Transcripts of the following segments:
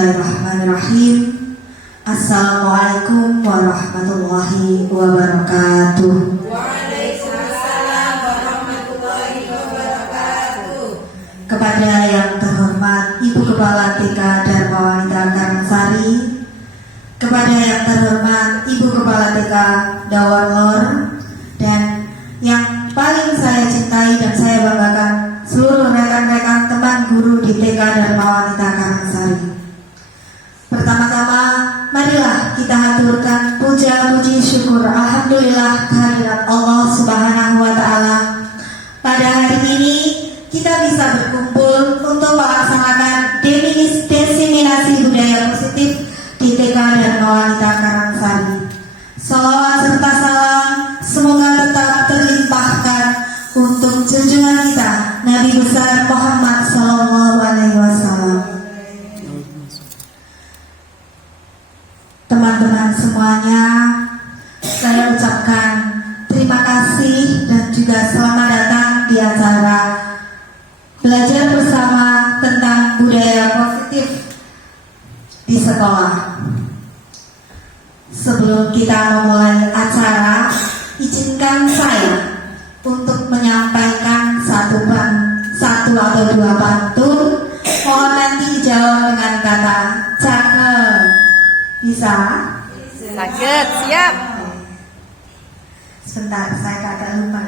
Bismillahirrahmanirrahim. Assalamualaikum warahmatullahi wabarakatuh. Waalaikumsalam warahmatullahi wabarakatuh. Kepada yang terhormat Ibu Kepala TK Dharma Wanita Karangsari, kepada yang terhormat Ibu Kepala TK Dawarlor, dan yang paling saya cintai dan saya banggakan seluruh rekan-rekan teman guru di TK Dharma Wanita Karangsari. Pertama-tama, marilah kita haturkan puja puji syukur alhamdulillah kehadirat Allah Subhanahu wa taala. Pada hari ini kita bisa berkumpul untuk melaksanakan diseminasi budaya positif di TK Dharma Wanita Karangsari. Salawat serta salam semoga tetap terlimpahkan untuk junjungan kita Nabi besar Muhammad Sallallahu Alaihi Wasallam. Teman-teman semuanya, saya ucapkan terima kasih dan juga selamat datang di acara belajar bersama tentang budaya positif di sekolah. Sebelum kita memulai acara, izinkan saya untuk menyampaikan satu atau dua pantun. Mohon nanti dijawab dengan kata cakep. Bisa? Sakit, siap. Sebentar, saya kagak lupa.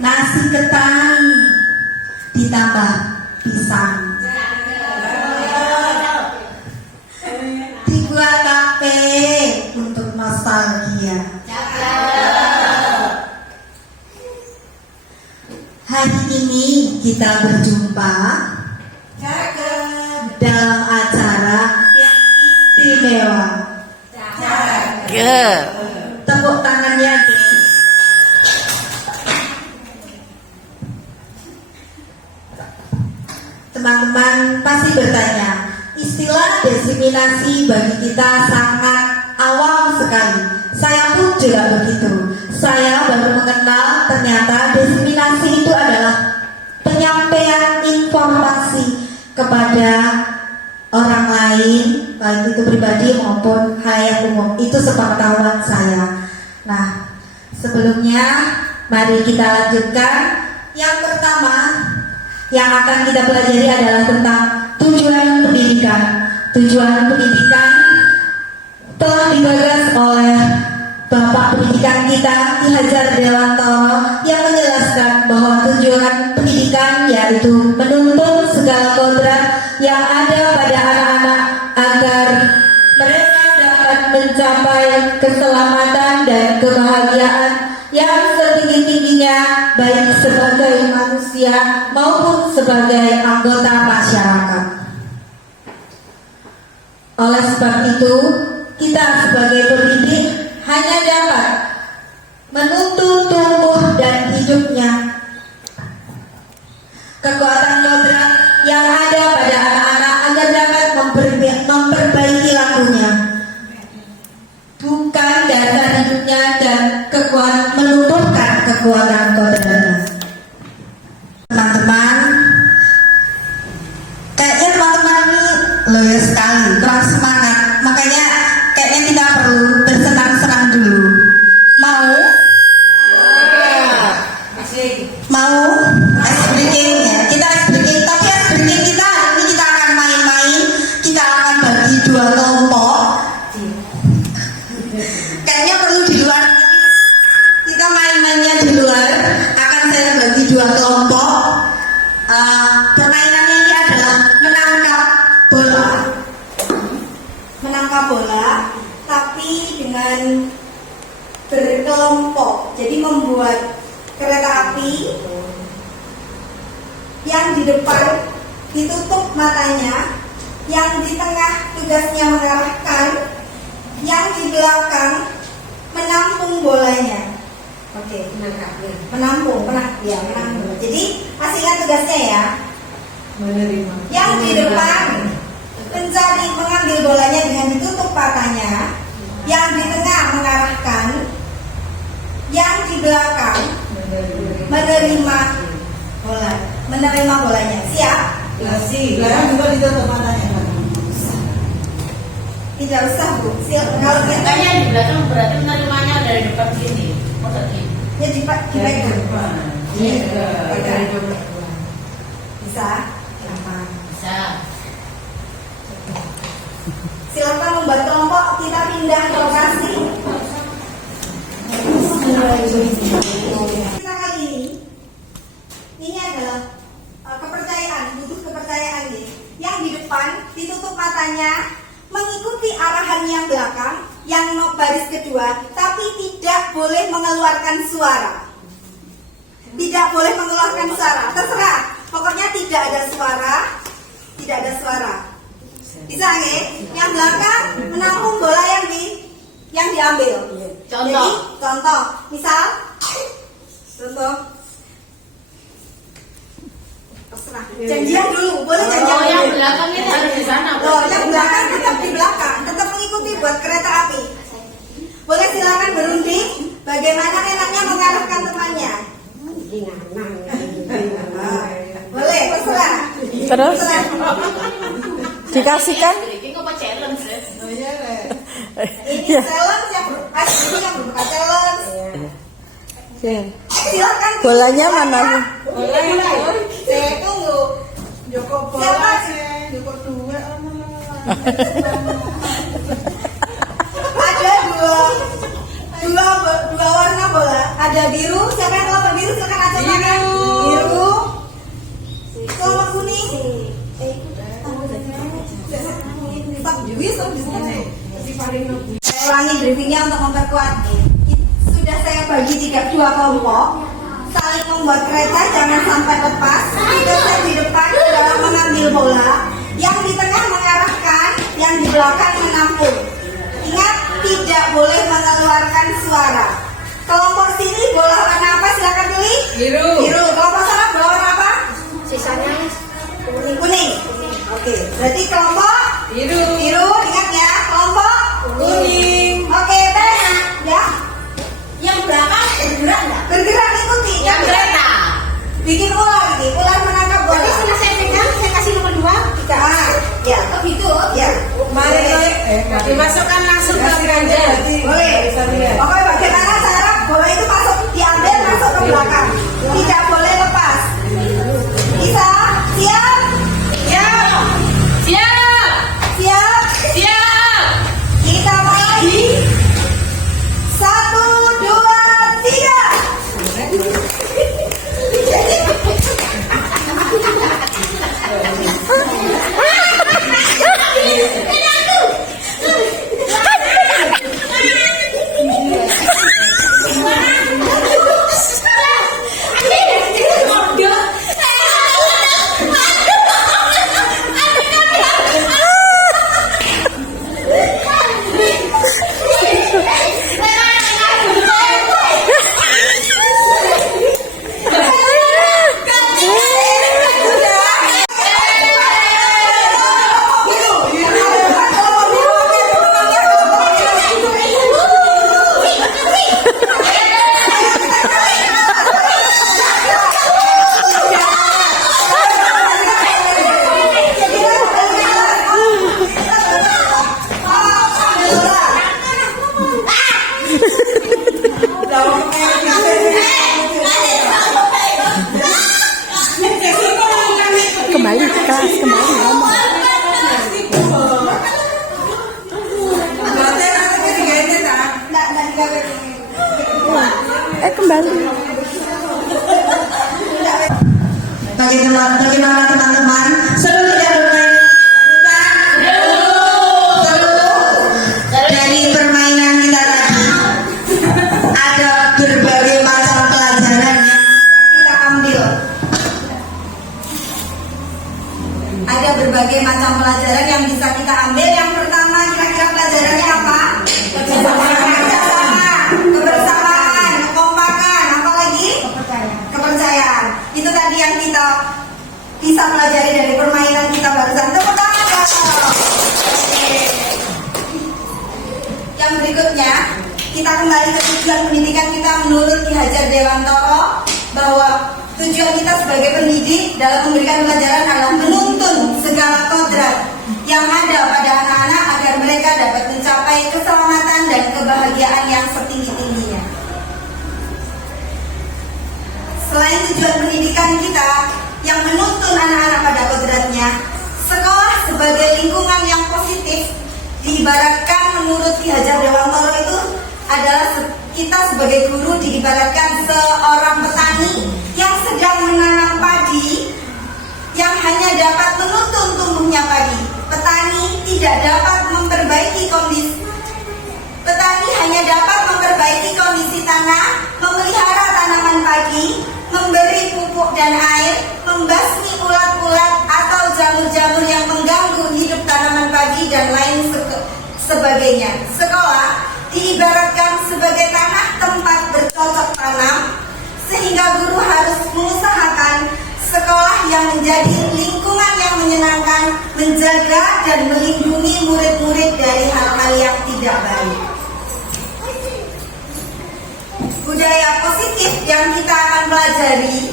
Nasi ketan ditambah pisang, dibuat tape untuk nostalgia. Hari ini kita berjumpa dalam acara yang istimewa. Tepuk tangannya. Teman-teman pasti bertanya, istilah diseminasi bagi kita sangat awam sekali. Saya pun juga begitu. Saya baru mengenal ternyata diseminasi itu adalah penyampaian informasi kepada orang lain, baik itu pribadi maupun halayak umum. Itu sepengetahuan saya. Nah, sebelumnya mari kita lanjutkan. Yang pertama yang akan kita pelajari adalah tentang tujuan pendidikan. Tujuan pendidikan telah digagas oleh Bapak Pendidikan kita, Ki Hajar Dewantoro, yang menjelaskan bahwa tujuan pendidikan yaitu menuntun segala kodrat yang ada pada anak-anak agar mereka dapat mencapai keselamatan dan kebahagiaan yang setinggi-tingginya, baik sebagai manusia maupun sebagai anggota masyarakat. Oleh sebab itu, kita sebagai pendidik hanya dapat menuntun tumbuh dan hidupnya kekuatan kodrat yang ada pada anak-anak agar dapat memperbaiki lakunya, bukan dasar hidupnya dan kekuatan melumpuhkan kekuatan kodratnya. Teman-teman, kayaknya teman-teman ini loyo sekali, kurang semangat. Makanya kayaknya kita perlu bersenang-senang dulu. Mau? Mau? Ice breaking ya. Kita ice breaking, tapi ice breaking kita hari ini kita akan main-main. Kita akan bagi dua kelompok. Kayaknya perlu di luar. Kita main-mainnya di luar. Akan saya bagi dua kelompok. Permainannya ini adalah menangkap bola. Menangkap bola, tapi dengan berkelompok. Jadi membuat kereta api yang di depan ditutup matanya, yang di tengah tugasnya mengarahkan, yang di belakang menampung bolanya. Oke, menampung. Jadi masih ingat tugasnya ya. Menerima. Yang di depan mengambil bolanya dengan ditutup matanya, yang di tengah mengarahkan, yang di belakang menerima bolanya. Siap? Belakang juga ditutup matanya. Tidak usah Bu. Kalau kita Makanya di belakang berarti menerimanya dari depan sini. Masa gini? ya dipegang. Bisa? Gampang. Bisa. Silakan membuat kelompok, kita pindah ke lokasi. Kita kali ini adalah kepercayaan, butuh kepercayaan nih. Yang di depan ditutup matanya, mengikuti arahan yang belakang, yang baris kedua, tapi tidak boleh mengeluarkan suara. Tidak boleh mengeluarkan suara, terserah. Pokoknya tidak ada suara, tidak ada suara. Bisa nggak? Yang belakang menampung bola yang diambil. Contoh. Jadi, contoh, misal, contoh, terserah. Janjian dulu, boleh janjian Oh, yang dulu. belakang itu harus di sana. Loh, yang belakang tetap di belakang, tetap mengikuti buat kereta api. Boleh silakan berunding, bagaimana enaknya mengarahkan temannya. Boleh, terserah. Terus Terserah. dikasihkan. Ini apa challenge ya? Ini challenge yang berupa challenge. Ya. Silakan. Bolanya mana nih? Mulai. Saya tunggu. Joko bola sih, Joko dua. Ada dua warna bola. Ada biru. Siapa yang kelompok biru silakan acung tangan. Biru. Kelompok kuning. Saya ulangi briefingnya untuk memperkuat. Sudah saya bagi dua kelompok. Saling membuat kereta jangan sampai lepas. Kita di depan dalam mengambil bola. Yang di tengah mengarahkan, yang di belakang menampung. Ingat, tidak boleh mengeluarkan suara. Kelompok sini bola warna apa? Silakan pilih. Biru. Biru. Kelompok sana bola warna apa? Sisanya Kuning. Kuning. Oke. Berarti kelompok Biru. biru. Ingat ya. Kelompok Kuning. Oke, tes. Ya. yang belakang bergerak nggak? Bergerak ikuti. Yang kereta. Bikin ular nih. Ular menangkap bola. Tapi setelah saya pegang, saya kasih nomor 2. Ya. Oh gitu. Ya. Mari dimasukkan langsung ke ganjil. Boleh. Pokoknya bagaimana cara bola itu masuk, diambil masuk ke belakang. Tidak boleh lepas. Bisa? Siap? Siap. Siap. Siap? Siap. Kita mulai. 1, 2, 3. Kembali ke kelas, kembali ngomong. Kembali. Bagaimana teman-teman? Seru tidak dari permainan kita tadi ada berbagai macam pelajaran yang kita ambil. Ada berbagai macam pelajaran yang bisa kita ambil. Yang pertama, kira-kira pelajarannya apa? Kebersamaan, kekompakan, apa lagi? Kepercayaan. Itu tadi yang kita bisa pelajari dari permainan kita barusan. Tepuk tangan dong. Oke. Yang berikutnya, kita kembali ke tujuan pendidikan kita menurut Ki Hajar Dewantoro, bahwa tujuan kita sebagai pendidik dalam memberikan pelajaran adalah menuntut segala kodrat yang ada pada anak-anak agar mereka dapat mencapai keselamatan dan kebahagiaan yang setinggi-tingginya. Selain tujuan pendidikan kita yang menuntun anak-anak pada kodratnya, sekolah sebagai lingkungan yang positif diibaratkan menurut Ki Hajar Dewantara itu adalah kita sebagai guru diibaratkan seorang petani yang sedang menanam padi yang hanya dapat menuntun tumbuhnya padi. Petani tidak dapat memperbaiki kondisi. Petani hanya dapat memperbaiki kondisi tanah, memelihara tanaman padi, memberi pupuk dan air, membasmi ulat-ulat atau jamur-jamur yang mengganggu hidup tanaman padi dan lain sebagainya. Sekolah diibaratkan sebagai tanah tempat bercocok tanam, sehingga guru harus mengusahakan sekolah yang menjadi lingkungan yang menyenangkan, menjaga dan melindungi murid-murid dari hal-hal yang tidak baik. Budaya positif yang kita akan pelajari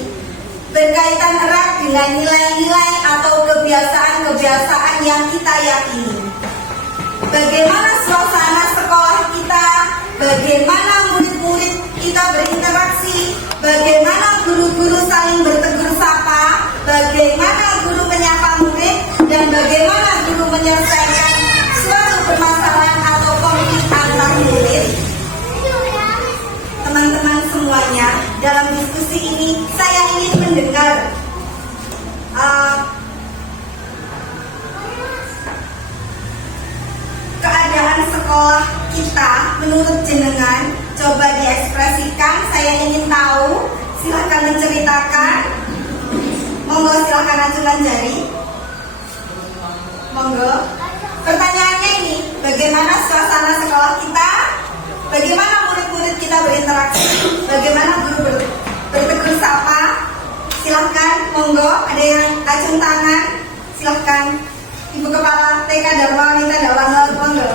berkaitan erat dengan nilai-nilai atau kebiasaan-kebiasaan yang kita yakini. Bagaimana suasana sekolah kita, bagaimana murid-murid kita berinteraksi, bagaimana guru-guru saling bertegur sapa, bagaimana guru menyapa murid, dan bagaimana guru menyelesaikan suatu permasalahan atau konflik antar murid. Teman-teman semuanya, dalam diskusi ini saya ingin mendengar keadaan sekolah kita menurut jenengan. Coba diekspresikan, saya ingin tahu. Silahkan menceritakan. Monggo, silahkan acungkan jari. Monggo. Pertanyaannya ini, bagaimana suasana sekolah kita? Bagaimana murid-murid kita berinteraksi? Bagaimana guru bertegur sapa? Silahkan, monggo. Ada yang acung tangan? Silahkan. Ibu Kepala TK Dharma Wanita Dawalor, monggo.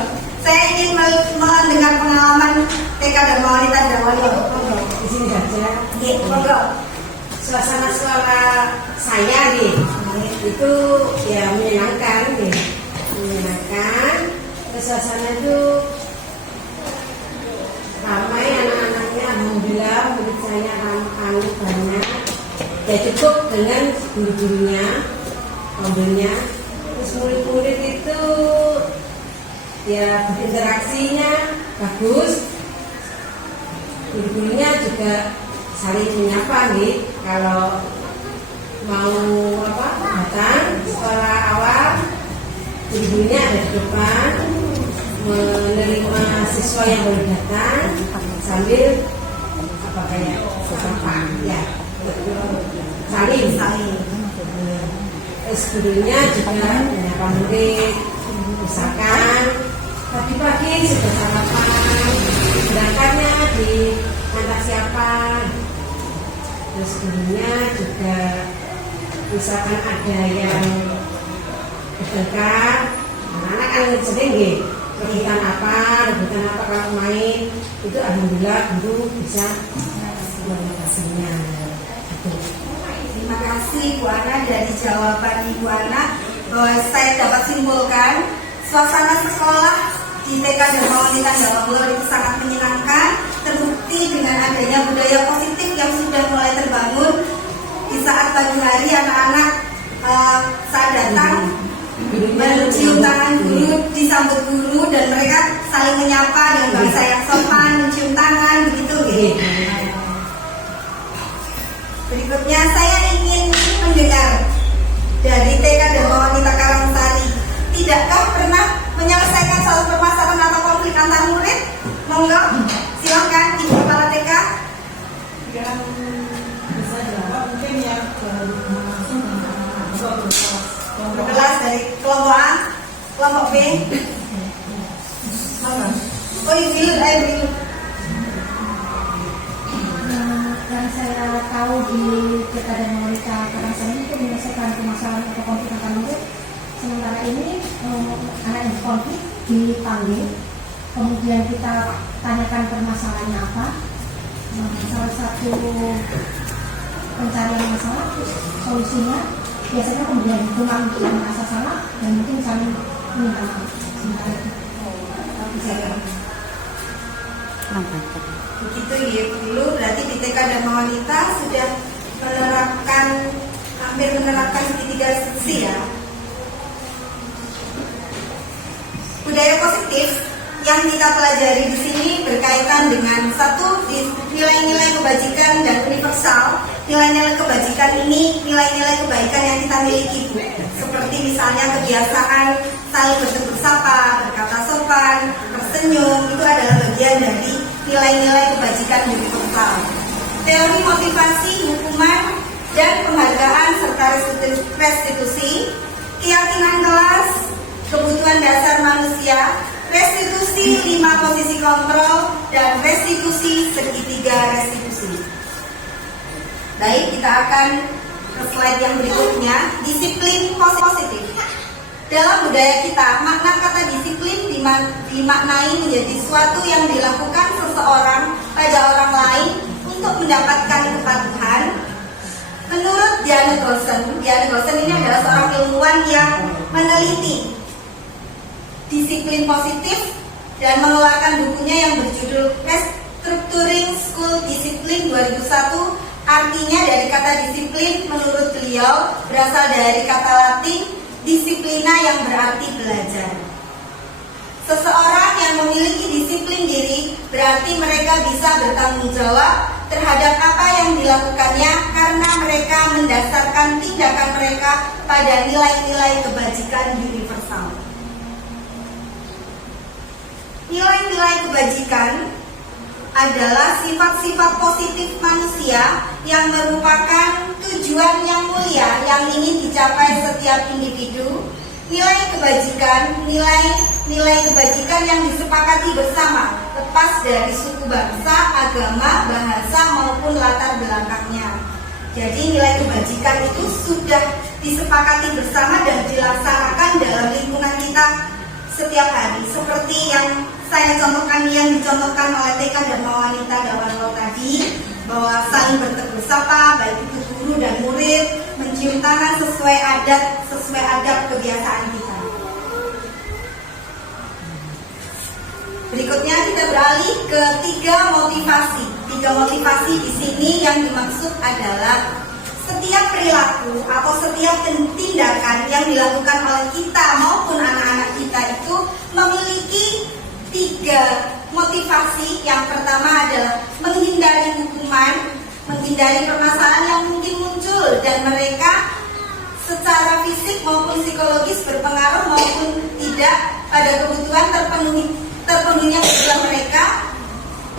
Saya ingin mendengar pengalaman TK Dharma Wanita Dawalor, monggo. Di sini saja. Iya, monggo. Suasana sekolah saya nih, itu ya menyenangkan nih. Menyenangkan. Suasana itu ramai anak-anaknya, alhamdulillah murid saya banyak. Ya cukup dengan guru-gurunya, pembelnya. Terus murid-murid itu ya berinteraksinya bagus. Guru-gurunya juga saling menyapa nih. Kalau mau datang sekolah awal, guru-gurunya ada di depan menerima siswa yang baru datang sambil kayak sapa ya, saling. Terus gurunya juga menyapa murid, misalkan pagi-pagi sudah sarapan, berangkatnya di antar siapa. Terus gurunya juga misalkan ada yang berdekat, anak-anak kan sering rebutan apa kalau main, itu alhamdulillah guru bisa mengatasinya. Terima kasih Bu Ana dari jawaban Ibu Ana. Saya dapat simpulkan suasana sekolah di TK Dharma Wanita Dawalor itu sangat menyenangkan, terbukti dengan adanya budaya positif yang sudah mulai terbangun. Di saat pagi hari anak-anak saat datang mencium tangan guru, disambut guru, dan mereka saling menyapa dengan bahasa yang sopan, mencium tangan begitu. Berikutnya saya ingin mendengar dari TK Dharma Wanita Karangsari. Tidakkah pernah menyelesaikan suatu permasalahan atau konflik antar murid? Monggo, silakan Ibu Kepala TK. Yang bisa jawab mungkin yang langsung Kelas dari kelompok A, kelompok B. Monggo. Oh, Ibu, ayo. Yang saya tahu di TK Dharma Wanita Karangsari itu menyelesaikan permasalahan atau konflik antar murid. Sementara ini anak yang konflik dipanggil, kemudian kita tanyakan permasalahannya apa. Salah satu pencarian masalah solusinya biasanya kemudian hukuman untuk yang merasa salah dan mungkin saling minta maaf. Sementara itu. Bisa ya. Begitu ya, dulu berarti di TK Dharma Wanita sudah hampir menerapkan segitiga restitusi ya. Budaya positif yang kita pelajari di sini berkaitan dengan satu, nilai-nilai kebajikan dan universal. Nilai-nilai kebajikan ini nilai-nilai kebaikan yang kita miliki, Bu. Seperti misalnya kebiasaan saling bertegur sapa, berkata sopan, tersenyum, itu adalah bagian dari nilai-nilai kebajikan universal. Teori motivasi, hukuman, dan penghargaan serta restitusi, keyakinan kelas, kebutuhan dasar manusia, restitusi 5 posisi kontrol, dan restitusi segitiga restitusi. Baik, kita akan ke slide yang berikutnya. Disiplin positif. Dalam budaya kita, makna kata disiplin dimaknai menjadi suatu yang dilakukan seseorang pada orang lain untuk mendapatkan kepatuhan. Menurut Diana Golson ini adalah seorang ilmuwan yang meneliti disiplin positif dan mengeluarkan bukunya yang berjudul Restructuring School Discipline 2001. Artinya dari kata disiplin menurut beliau berasal dari kata Latin disiplina yang berarti belajar. Seseorang yang memiliki disiplin diri berarti mereka bisa bertanggung jawab terhadap apa yang dilakukannya karena mereka mendasarkan tindakan mereka pada nilai-nilai kebajikan universal. Nilai-nilai kebajikan adalah sifat-sifat positif manusia yang merupakan tujuan yang mulia yang ingin dicapai setiap individu. Nilai kebajikan yang disepakati bersama, lepas dari suku bangsa, agama, bahasa maupun latar belakangnya. Jadi nilai kebajikan itu sudah disepakati bersama dan dilaksanakan dalam lingkungan kita setiap hari. Seperti yang saya contohkan, yang dicontohkan oleh TK Dharma Wanita Dawanlor tadi, bahwa saling bertegur sapa, baik itu guru dan murid, mencium tangan sesuai adab kebiasaan kita. Berikutnya kita beralih ke 3 motivasi. 3 motivasi di sini yang dimaksud adalah setiap perilaku atau setiap tindakan yang dilakukan oleh kita maupun anak-anak kita itu memiliki 3 motivasi. Yang pertama adalah menghindari hukuman, menghindari permasalahan yang mungkin muncul dan mereka secara fisik maupun psikologis berpengaruh maupun tidak pada kebutuhan terpenuhnya kebutuhan mereka.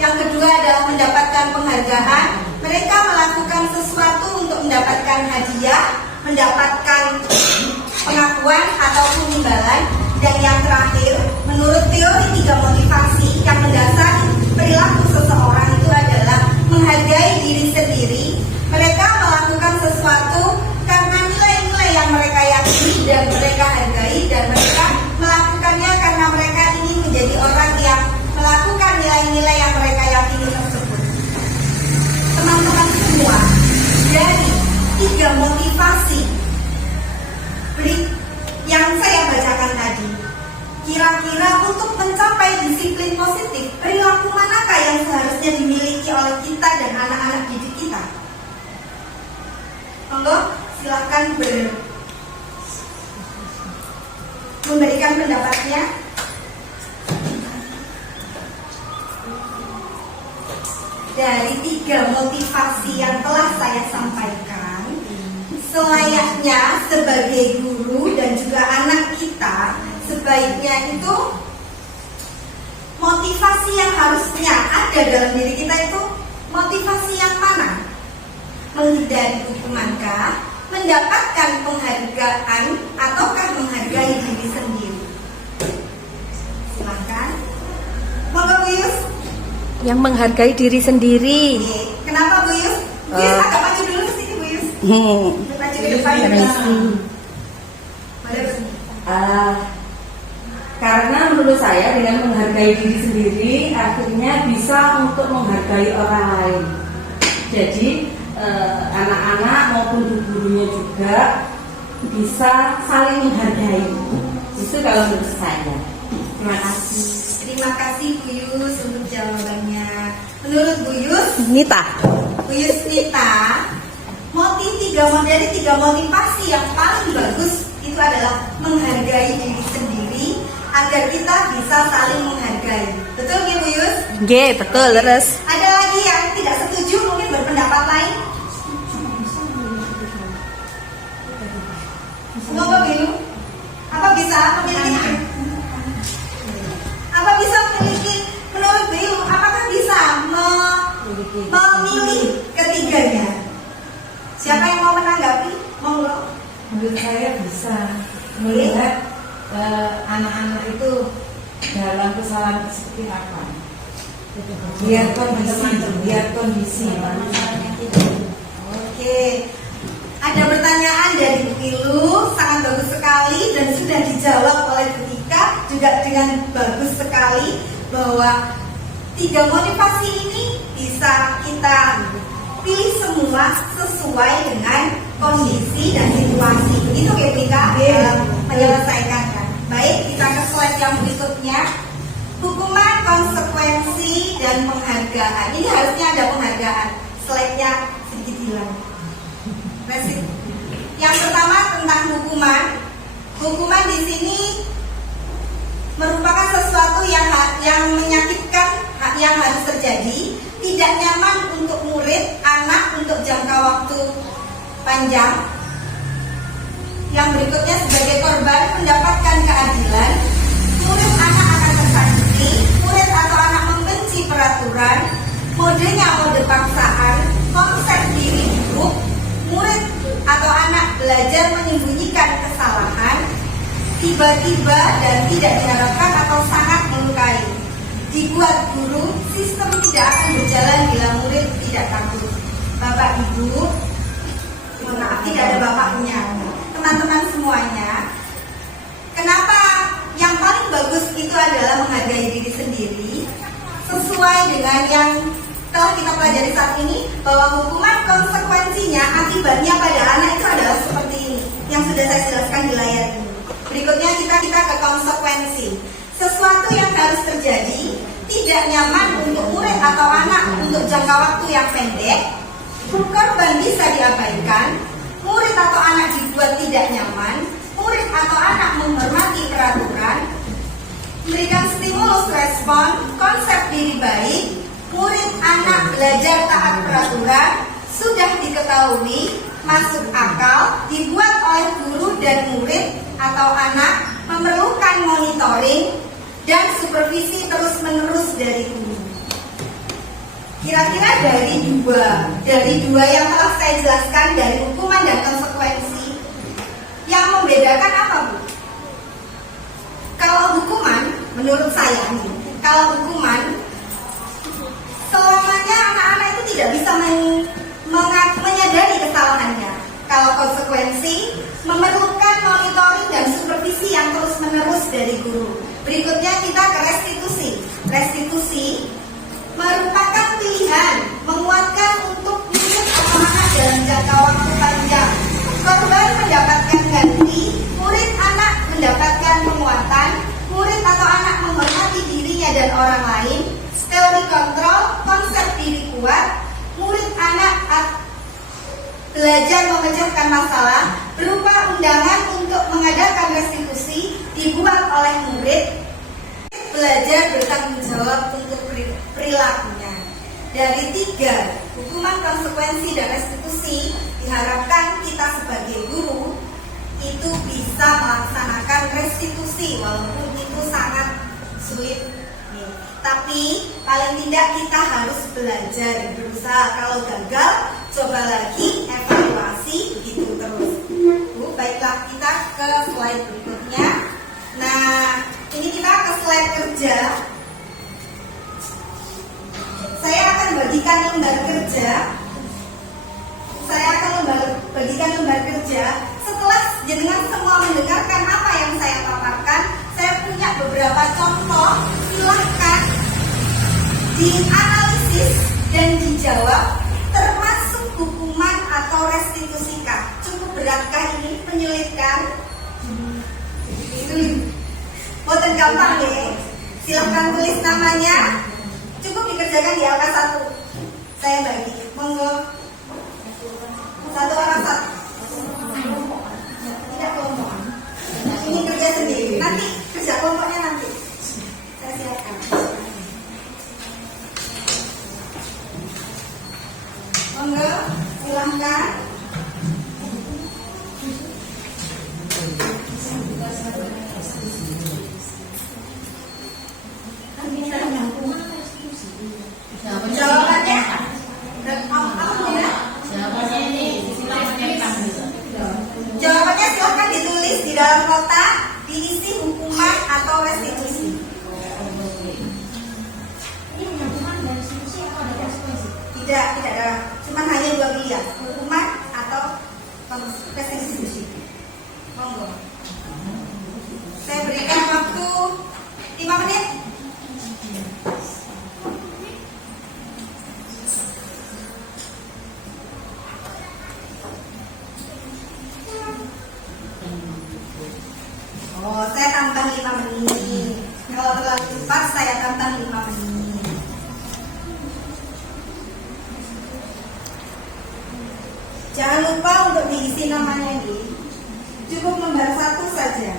Yang kedua adalah mendapatkan penghargaan. Mereka melakukan sesuatu untuk mendapatkan hadiah, mendapatkan pengakuan ataupun imbalan. Dan yang terakhir, menurut teori 3 motivasi yang mendasari perilaku seseorang itu adalah menghargai diri sendiri. Mereka melakukan sesuatu karena nilai-nilai yang mereka yakini dan mereka hargai, dan mereka melakukannya karena mereka ingin menjadi orang yang melakukan nilai-nilai yang mereka yakini tersebut. Teman-teman semua, dari 3 motivasi yang saya bacakan tadi, kira-kira untuk mencapai disiplin positif, perilaku manakah yang seharusnya dimiliki oleh kita dan anak-anak didik kita? Monggo, silakan memberikan pendapatnya. Dari 3 motivasi yang telah saya sampaikan, selayaknya sebagai guru dan juga anak kita, sebaiknya itu motivasi yang harusnya ada dalam diri kita itu motivasi yang mana? Menghindari hukumankah, mendapatkan penghargaan, ataukah menghargai diri sendiri? Silakan. Monggo Bu Yus. Yang menghargai diri sendiri. Kenapa Bu Yus? Bu Yus agak maju dulu ke sini Bu Yus. Maju ke depan juga. Karena menurut saya dengan menghargai diri sendiri akhirnya bisa untuk menghargai orang lain. Jadi anak-anak maupun gurunya juga bisa saling menghargai. Itu kalau menurut saya. Terima kasih. Terima kasih Bu Yus untuk jawabannya. Menurut Bu Yus Nita. Nita, dari tiga motivasi yang paling bagus itu adalah menghargai diri sendiri agar kita bisa saling menghargai. Betul nggih Bu Yus? Nggih, betul, leres. Ada lagi yang tidak setuju mungkin berpendapat lain? Monggo Bilu. Apa bisa memiliki menurut Bilu apakah bisa memilih ketiganya? Siapa yang mau menanggapi? Monggo. Menurut saya bisa melihat anak-anak itu dalam kesalahan seperti apa. Lihat kondisi. Oke. Ada pertanyaan dari Bu Pilu, sangat bagus sekali dan sudah dijawab oleh Bu Ika juga dengan bagus sekali bahwa tiga motivasi ini bisa kita pilih semua sesuai dengan kondisi dan situasi. Begitu ya Bu Ika dalam menyelesaikan kan. Baik, kita ke slide yang berikutnya. Hukuman, konsekuensi, dan penghargaan. Ini harusnya ada penghargaan. Slide-nya sedikit hilang. Yang pertama tentang hukuman. Hukuman di sini merupakan sesuatu yang menyakitkan, yang harus terjadi, tidak nyaman untuk murid, anak untuk jangka waktu panjang. Yang berikutnya sebagai korban mendapatkan keadilan, murid anak akan tersakiti, murid atau anak membenci peraturan, modenya mode paksaan, konsep diri hidup, murid atau anak belajar menyembunyikan kesalahan, tiba-tiba dan tidak diharapkan atau sangat melukai. Dibuat guru, sistem tidak akan berjalan bila murid tidak takut. Bapak Ibu, mohon maaf tidak ada bapaknya. Teman-teman semuanya, kenapa yang paling bagus itu adalah menghargai diri sendiri sesuai dengan yang telah kita pelajari saat ini, bahwa hukuman konsekuensinya akibatnya pada anak itu adalah seperti ini yang sudah saya jelaskan di layar ini. Berikutnya kita ke konsekuensi. Sesuatu yang harus terjadi tidak nyaman untuk murid atau anak untuk jangka waktu yang pendek, korban bisa diabaikan, murid atau anak dibuat tidak nyaman, murid atau anak menghormati peraturan, memberikan stimulus respon, konsep diri baik, murid anak belajar taat peraturan, sudah diketahui, masuk akal, dibuat oleh guru dan murid atau anak, memerlukan monitoring dan supervisi terus-menerus dari guru. Kira-kira dari dua yang telah saya jelaskan, dari hukuman dan konsekuensi, yang membedakan apa Bu? Kalau hukuman, menurut saya nih, kalau hukuman selamanya anak-anak itu tidak bisa menyadari kesalahannya. Kalau konsekuensi memerlukan monitoring dan supervisi yang terus-menerus dari guru. Berikutnya kita ke restitusi. Restitusi merupakan pilihan menguatkan untuk murid atau anak dalam jangka waktu panjang. Korban mendapatkan ganti, murid anak mendapatkan penguatan, murid atau anak menghormati dirinya dan orang lain. Teori kontrol, konsep diri kuat, murid anak belajar memecahkan masalah, berupa undangan untuk mengadakan restitusi dibuat oleh murid, belajar bertanggung jawab untuk perilakunya. Dari tiga, hukuman, konsekuensi, dan restitusi, diharapkan kita sebagai guru itu bisa melaksanakan restitusi walaupun itu sangat sulit. Tapi paling tidak kita harus belajar, berusaha. Kalau gagal, coba lagi, evaluasi, begitu terus. Baiklah, kita ke slide berikutnya. Nah, ini kita ke slide kerja. Saya akan bagikan lembar kerja. Setelah jenengan semua mendengarkan apa yang saya paparkan, saya punya beberapa contoh. Silahkan dianalisis dan dijawab, termasuk hukuman atau restitusi kah? Cukup beratkah ini? menyulitkan? Sulit. Boten gampang deh. Silahkan tulis namanya. Cukup dikerjakan di angka 1. Saya bagi. Monggo. Satu orang satu. Tidak kelompok. Ini kerja sendiri. Nanti kerja kelompoknya nanti. Saya silakan. Monggo, silahkan. Jawabannya, Jawabannya ini jawabannya silahkan ditulis di dalam kotak, diisi hukuman atau restitusi. Ini hukuman dan restitusi atau ada konsekuensi? Tidak ada, cuma hanya 2 pilihan, hukuman atau restitusi. Monggo. Saya berikan waktu 5 menit. Oh, saya tambah 5 menit. Kalau terlalu cepat, saya tambah 5 menit. Jangan lupa untuk diisi namanya ini. Cukup lembar 1 saja.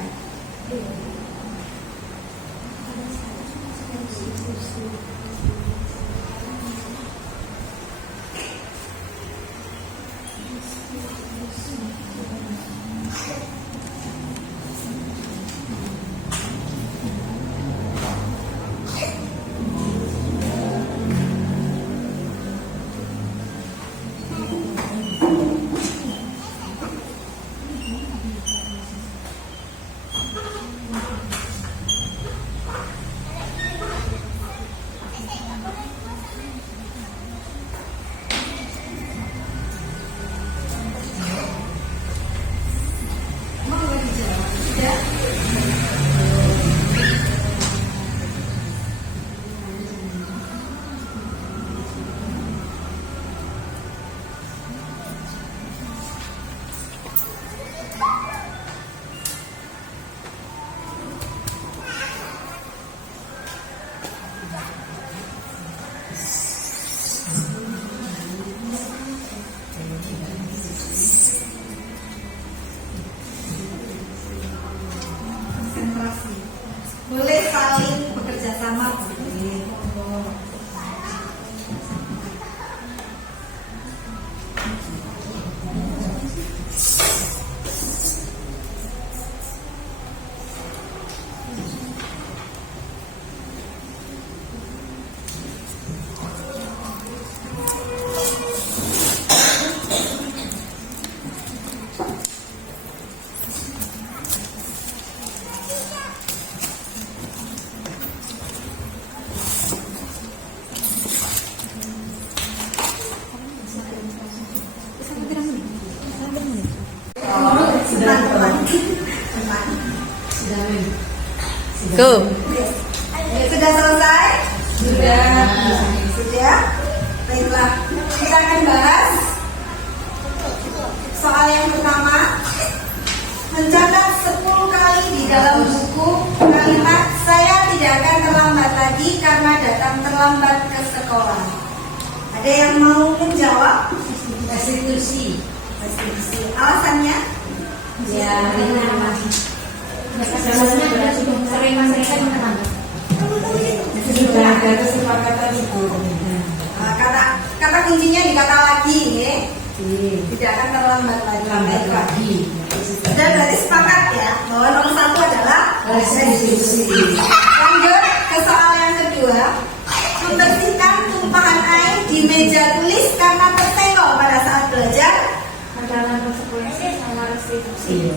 Boleh saling bekerja sama. Go. Sudah selesai? Sudah. Baiklah, kita akan bahas soal yang pertama. Mencatat 10 kali di dalam buku kalimat "Saya tidak akan terlambat lagi karena datang terlambat ke sekolah". Ada yang mau menjawab? restitusi. Alasannya? Ya, Sering mereka menerangkan. sudah ada kesepakatan itu. Kata kuncinya di kata lagi, ya. Tidak akan terlambat lagi. Lambat lagi. Dan berarti sepakat ya bahwa nomor 1 adalah Restitusi. Lanjut ke soal yang kedua. Membersihkan tumpahan air di meja tulis karena tersenggol pada saat belajar adalah konsekuensi sama restitusi.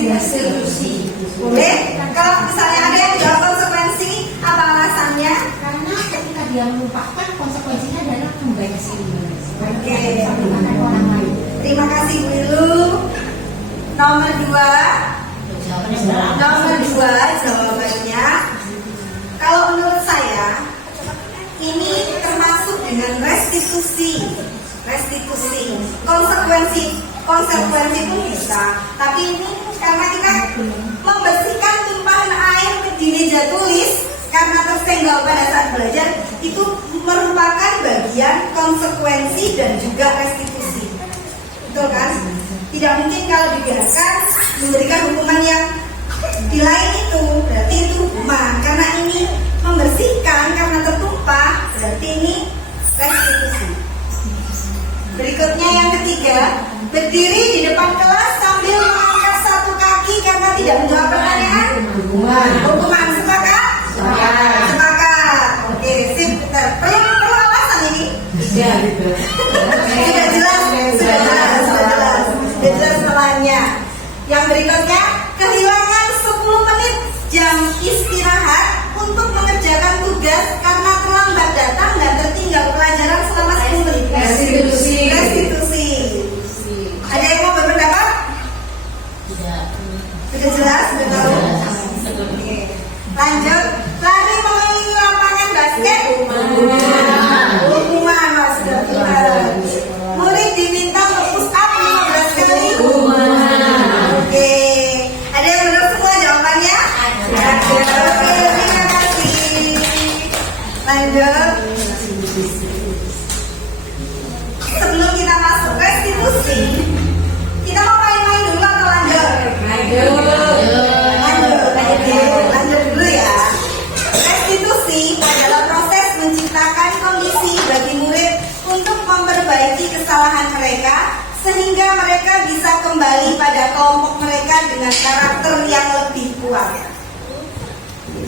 restitusi. Boleh? Kalau misalnya ada yang jawab konsekuensi, apa alasannya? Karena ketika dia melupakan, konsekuensinya adalah kembali ke sini. Oke. Sama orang lain. Terima kasih Bu Ilu. Nomor 2. Nomor 2 jawabannya. Kalau menurut saya ini termasuk dengan restitusi. Konsekuensi pun bisa, tapi ini karena kita membersihkan tumpahan air di meja tulis karena tersenggol pada saat belajar, itu merupakan bagian konsekuensi dan juga restitusi. Betul kan? Tidak mungkin kalau dibiarkan memberikan hukuman yang di lain itu, berarti itu hukuman. Karena ini membersihkan karena tertumpah, berarti ini restitusi. Berikutnya yang ketiga, berdiri di depan kelas sambil mengangkat satu kaki karena tidak menjawab pertanyaan. Hukuman. Sepakat? Sepakat. Oke, sip. Perlu alasan ini? Sudah jelas setelahnya. Yang berikutnya, kehilangan 10 menit jam istirahat untuk mengerjakan tugas karena terlambat datang dan tertinggal pelajaran selama 10 menit. Restitusi. Ada yang mau berpendapat? Tidak. Sudah jelas? Sudah tahu? Oke. Lanjut. Lari mengelilingi lapangan basket. Hukuman, Mas. Sudah benar. Murid diminta push up 15 kali. Oke. Ada yang benar semua jawabannya? Ada. Oke, terima kasih. Lanjut. Sebelum kita masuk restitusi, kita mau main-main dulu atau lanjut? Lanjut dulu ya. Restitusi adalah proses menciptakan kondisi bagi murid untuk memperbaiki kesalahan mereka sehingga mereka bisa kembali pada kelompok mereka dengan karakter yang lebih kuat.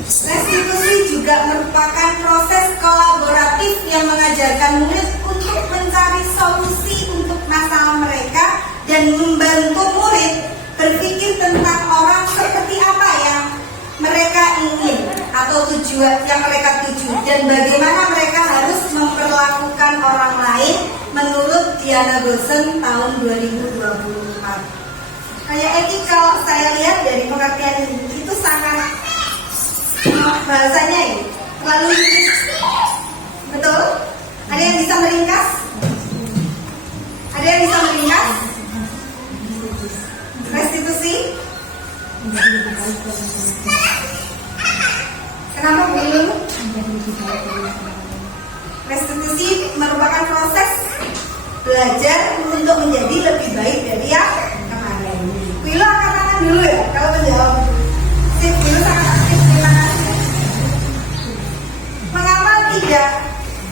Restitusi juga merupakan proses kolaboratif yang mengajarkan murid untuk mencari solusi untuk masalah mereka dan membantu murid berpikir tentang orang seperti apa yang mereka ingin atau tujuan yang mereka tuju dan bagaimana mereka harus memperlakukan orang lain menurut Diana Gosen tahun 2024. Kayak ini kalau saya lihat dari pengertian ini itu sangat bahasanya ini terlalu betul? Ada yang bisa meringkas? Ada yang bisa meringkas? Restitusi? Kenapa belum? Restitusi merupakan proses belajar untuk menjadi lebih baik dari yang kemarin. Wilo angkat tangan dulu ya kalau menjawab. Sip, Wilo sangat aktif. Terima kasih.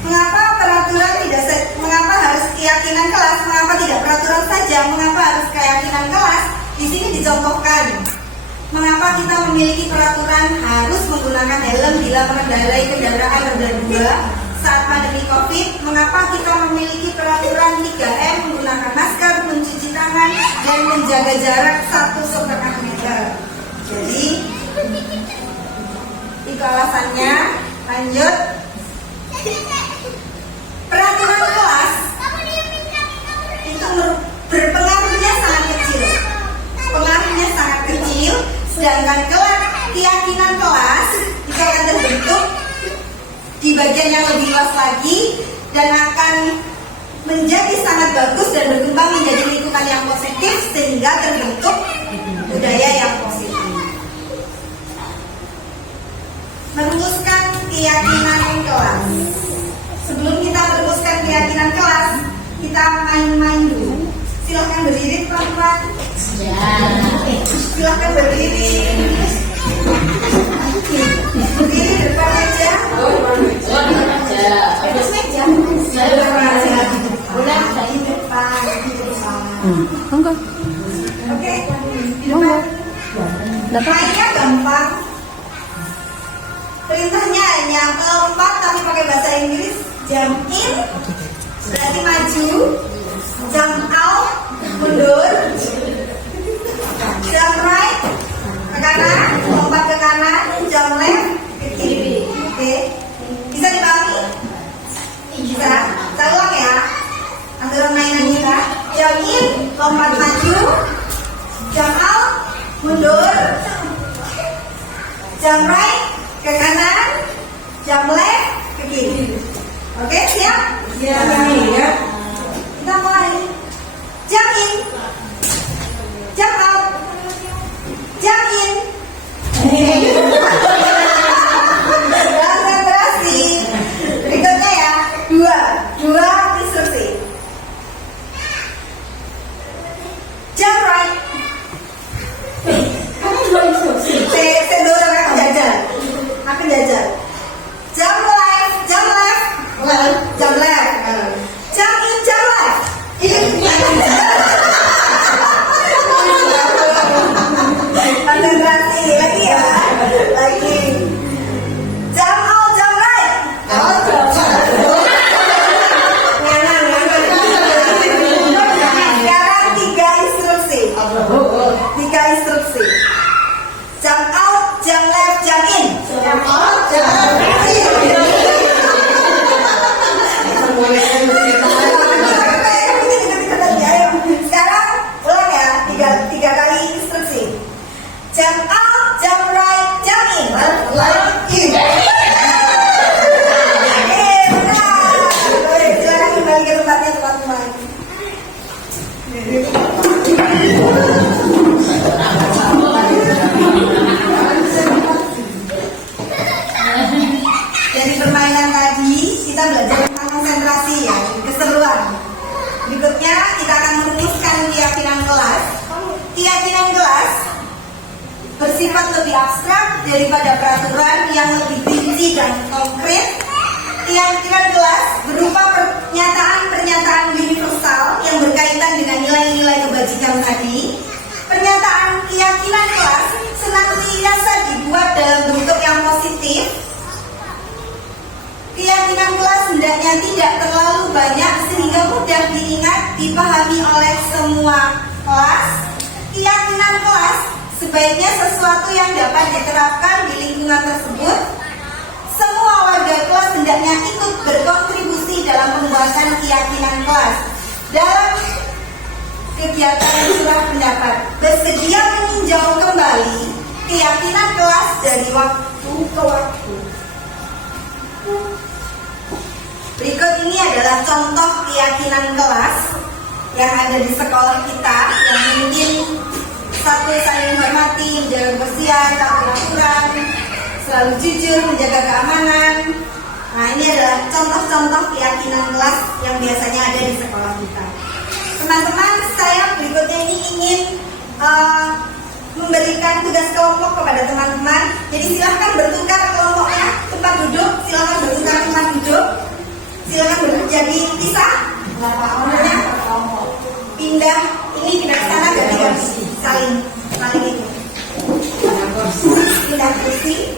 Mengapa peraturan tidak? Mengapa harus keyakinan kelas? Mengapa tidak peraturan saja? Mengapa harus keyakinan kelas? Di sini dicontohkan. Mengapa kita memiliki peraturan harus menggunakan helm bila mengendarai kendaraan roda 2 saat pandemi COVID? Mengapa kita memiliki peraturan 3M menggunakan masker, mencuci tangan, dan menjaga jarak 1,5 meter? Jadi itu alasannya. Lanjut. Peraturan kelas itu berpengaruhnya sangat kecil. Pengaruhnya sangat kecil. Sedangkan keyakinan kelas itu akan terbentuk di bagian yang lebih luas lagi dan akan menjadi sangat bagus dan berkembang menjadi lingkungan yang positif sehingga terbentuk budaya yang positif. Merumuskan keyakinan kelas. Sebelum kita merumuskan keyakinan kelas, kita main-main dulu. Silahkan berdiri teman-teman. Silahkan berdiri. Berdiri depan meja. Atas meja. Udah di depan. Monggo. Oke. Di depan. Mainnya gampang. Perintahnya hanya melompat tapi pakai bahasa Inggris. Jump in berarti maju. Jump out mundur. Jump right ke kanan, lompat ke kanan. Jump left ke kiri. Oke. Bisa dipahami? Bisa. Saya ulang ya. Aturan mainan kita. Jump in, lompat maju. Jump out, mundur. Jump right ke kanan, jump left ke kiri. Oke, siap? Ya, ini ya. Kita mulai. Jam in. Jam out. Jam in. Konsentrasi. Berikutnya ya, dua instruksi. Jam right. Kamu dua instruksi. Saya dorong aku jajal. Aku jajal. Jam left, jam left. Jam left. Jam in, jam left. Konsentrasi lagi ya. Lagi. Jam out, jam right. Sekarang tiga instruksi. Jam out, jam left, jam in. Jam out, jam Sekarang ulang ya, tiga kali instruksi. Jam out, jam right, jam in. Silakan kembali ke tempatnya, teman-teman. Dari permainan tadi kita belajar tentang konsentrasi ya, keseruan. Berikutnya kita akan merumuskan keyakinan kelas. Keyakinan kelas bersifat lebih abstrak daripada peraturan yang lebih rinci dan konkret. Keyakinan kelas berupa pernyataan-pernyataan universal yang berkaitan dengan nilai-nilai kebajikan tadi. Pernyataan keyakinan kelas senantiasa dibuat dalam bentuk yang positif. Keyakinan kelas hendaknya tidak terlalu banyak sehingga mudah diingat, dipahami oleh semua kelas. Keyakinan kelas sebaiknya sesuatu yang dapat diterapkan di lingkungan tersebut. Semua warga kelas hendaknya ikut berkontribusi dalam pembuatan keyakinan kelas. Dalam kegiatan surat pendapat, bersedia meninjau kembali keyakinan kelas dari waktu ke waktu. Berikut ini adalah contoh keyakinan kelas yang ada di sekolah kita, yang mungkin satu, saling menghormati, menjaga kebersihan, taat aturan, selalu jujur, menjaga keamanan. Nah, ini adalah contoh-contoh keyakinan kelas yang biasanya ada di sekolah kita. Teman-teman, saya berikutnya ini ingin memberikan tugas kelompok kepada teman-teman. Jadi silahkan bertukar kelompoknya, tempat duduk, silahkan bertukar tempat duduk. Silahkan duduk jadi pisah. Orangnya pindah ini pindah ke sana, ganti saling itu. Pindah kursi.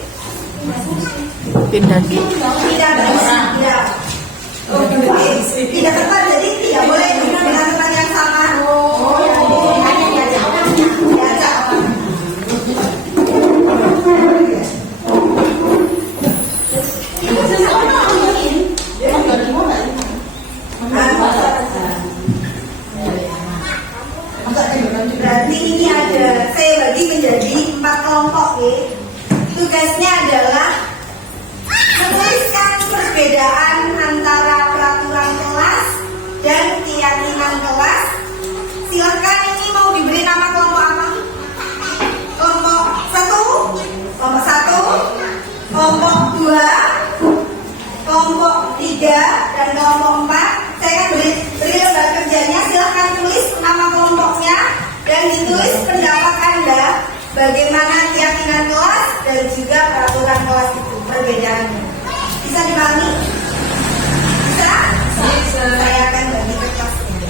Pindah tempat, jadi tidak boleh dengan tempat yang sama. Berarti ini ada, saya bagi menjadi 4 kelompok ya. Tugasnya adalah menuliskan perbedaan antara peraturan kelas dan keyakinan kelas. Silakan, ini mau diberi nama kelompok apa? Kelompok 1, kelompok 2, kelompok 3, dan kelompok 4. Saya akan beri lembar kerjanya. Silakan tulis nama kelompoknya dan ditulis pendapat Anda bagaimana keyakinan kelas dan juga peraturan kelas itu, perbedaannya. Bisa dipahami? Bisa? Saya akan bagi ke kelas ini.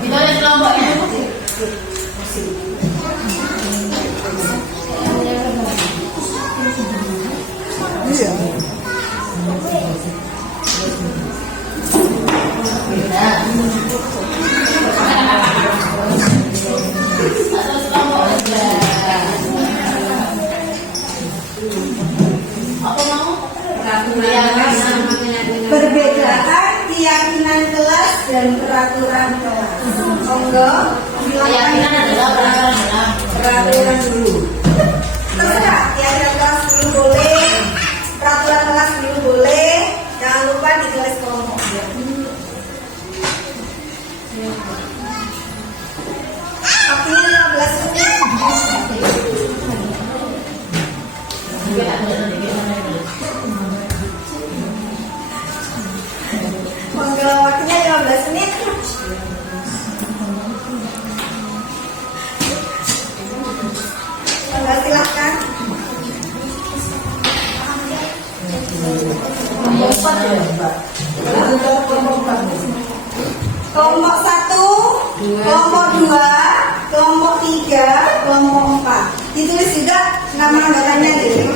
Kita ada kelompoknya. Satu kelompok aja. Perbedaan keyakinan kelas dan peraturan kelas. Monggo, Keyakinan adalah peraturan dulu. Terserah, keyakinan kelas dulu boleh, peraturan kelas dulu boleh. Jangan lupa ditulis kelompoknya. Waktunya 15 menit. Monggo, waktunya 15 menit. Monggo, silahkan. Kelompok 1, kelompok 2, kelompok 3, kelompok 4. Ditulis juga nama anggarannya gitu.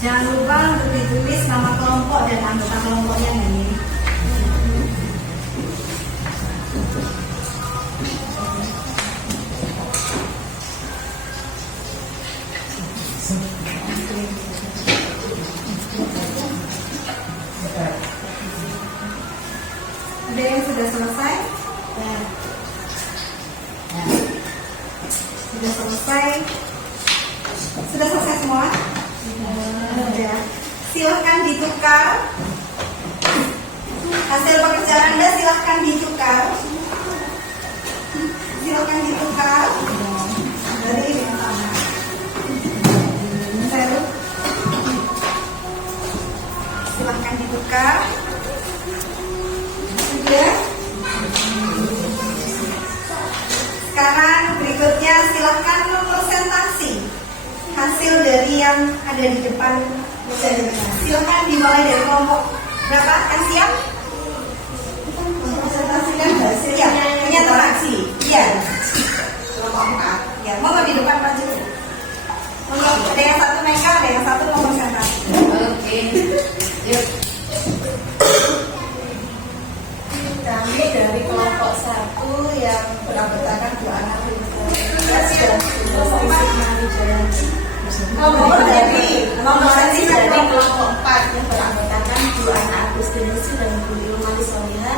Jangan lupa untuk ditulis nama kelompok dan anggota kelompoknya ini. Ada yang sudah selesai? Sudah selesai? Sudah selesai semua? Ya. Silahkan ditukar. Hasil pekerjaan Anda silahkan ditukar. Silahkan ditukar. Dari ini yang sama. Silahkan ditukar. Sudah. Sekarang berikutnya silakan mempresentasi hasil dari yang ada di depan meja. Silakan dimulai dari kelompok berapa? Kan siap? Mempresentasikan hasilnya. Pernyataan aksi. Iya. Kelompok 4. Ya, mau di depan maju. Ada yang satu megang, ada yang satu mempresentasi. Oke. Yuk. Kami dari kelompok 1 yang beranggotakan 2 anak universitas dan dari kelompok 4 yang beranggotakan 2 anak Agustinus dan Bu Ilmani Soliha.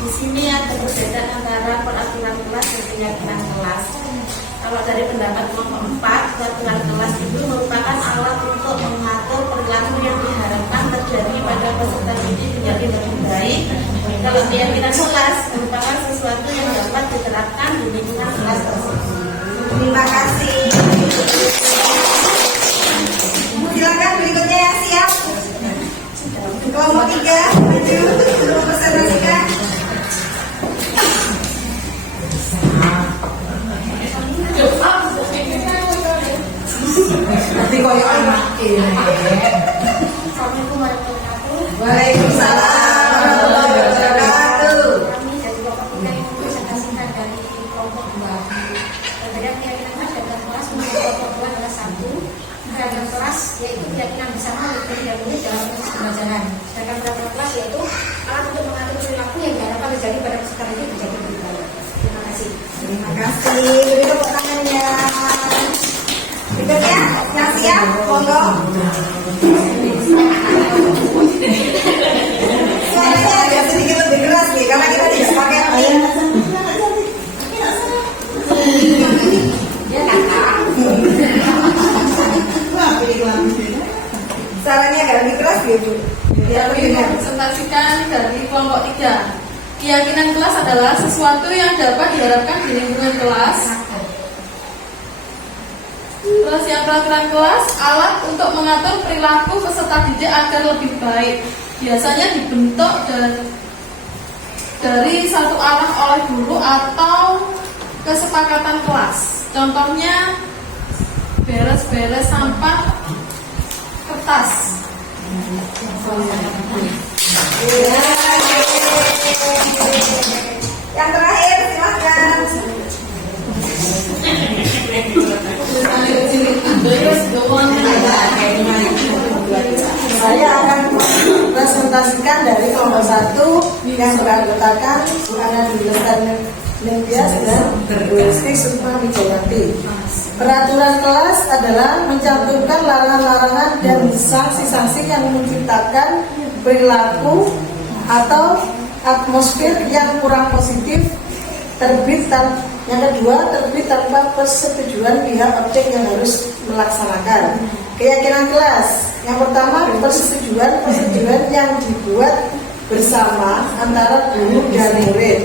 Di sini ada perbedaan antara peraturan kelas dan keyakinan kelas. Kalau dari pendapat kelompok 4, peraturan kelas itu merupakan alat untuk mengatur perilaku yang diharapkan terjadi pada peserta didik menjadi lebih baik. Kalau keyakinan kelas merupakan sesuatu yang dapat diterapkan di lingkungan kelas tersebut. Terima kasih. Silakan berikutnya yang siap. Kelompok 3 maju sebelum presentasikan. Nanti koyo anak ini. Assalamualaikum warahmatullahi wabarakatuh. Waalaikumsalam warahmatullahi wabarakatuh. Kami dari kelompok 3 yang mempresentasikan dari kelompok 2. Berbeda keyakinan kelas dan kelas menurut kelompok 2 adalah 1. Keyakinan kelas yaitu keyakinan bersama lebih dan murid dalam proses pembelajaran. Sedangkan peraturan kelas yaitu alat untuk mengatur perilaku yang diharapkan terjadi pada peserta didik menjadi lebih baik. Terima kasih. Terima kasih. Beri tepuk tangannya. Berikutnya yang siap, monggo. Suaranya agak sedikit lebih keras nih, karena kita tidak pakai mic. Suaranya agak lebih keras ya, Bu. Biar lebih dengar. Presentasikan dari kelompok 3. Keyakinan kelas adalah sesuatu yang dapat diharapkan di lingkungan kelas. Terus yang peraturan kelas, alat untuk mengatur perilaku peserta didik agar lebih baik. Biasanya dibentuk dari satu arah oleh guru atau kesepakatan kelas. Contohnya beres-beres sampah kertas. Yang terakhir silahkan. Saya akan presentasikan dari kelompok 1 yang beranggotakan Bu Ana Dwi Lestias dan Bu Esti Sukma Wijayati. Peraturan kelas adalah mencantumkan larangan-larangan dan sanksi-sanksi yang menciptakan perilaku atau atmosfer yang kurang positif. Yang kedua, terbit tanpa persetujuan pihak objek yang harus melaksanakan. Keyakinan kelas. Yang pertama, persetujuan yang dibuat bersama antara guru dan murid.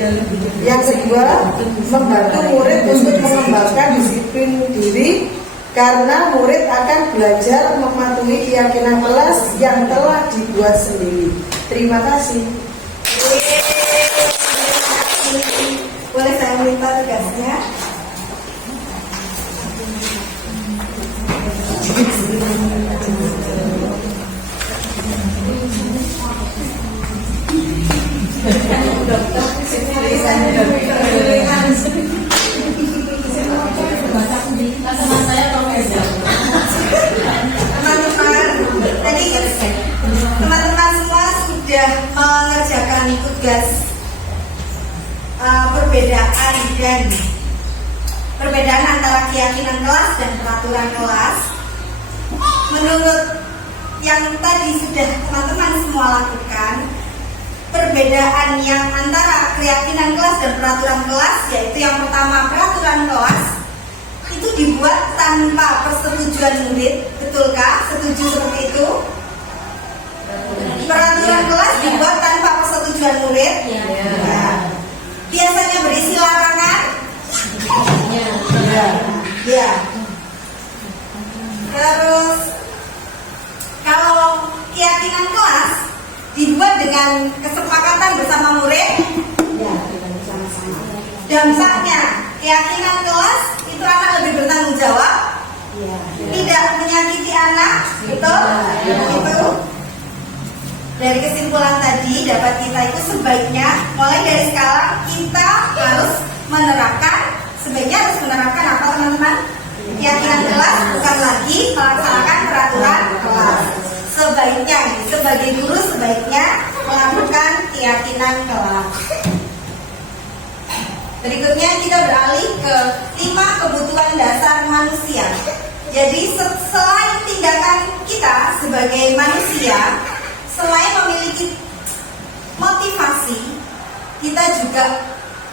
Yang kedua, membantu murid untuk mengembangkan disiplin diri karena murid akan belajar mematuhi keyakinan kelas yang telah dibuat sendiri. Terima kasih. Boleh saya minta tugasnya? Teman-teman, tadi teman-teman semua sudah mengerjakan tugas perbedaan antara keyakinan kelas dan peraturan kelas. Menurut yang tadi sudah teman-teman semua lakukan, perbedaan yang antara keyakinan kelas dan peraturan kelas, yaitu yang pertama peraturan kelas itu dibuat tanpa persetujuan murid, betulkah? Setuju seperti itu? Peraturan kelas dibuat tanpa persetujuan murid. Ya. Biasanya berisi larangan. Ya. Terus kalau keyakinan kelas dibuat dengan kesepakatan bersama murid, dampaknya Keyakinan kelas itu anak lebih bertanggung jawab, tidak menyakiti anak, betul? Itu. Dari kesimpulan tadi dapat kita itu sebaiknya mulai dari sekarang kita harus menerapkan, sebaiknya harus menerapkan apa teman-teman? Keyakinan kelas, bukan lagi melaksanakan peraturan kelas. Sebaiknya, sebagai guru sebaiknya melakukan keyakinan kelas. Berikutnya kita beralih ke 5 kebutuhan dasar manusia. Jadi selain tindakan kita sebagai manusia, selain memiliki motivasi, kita juga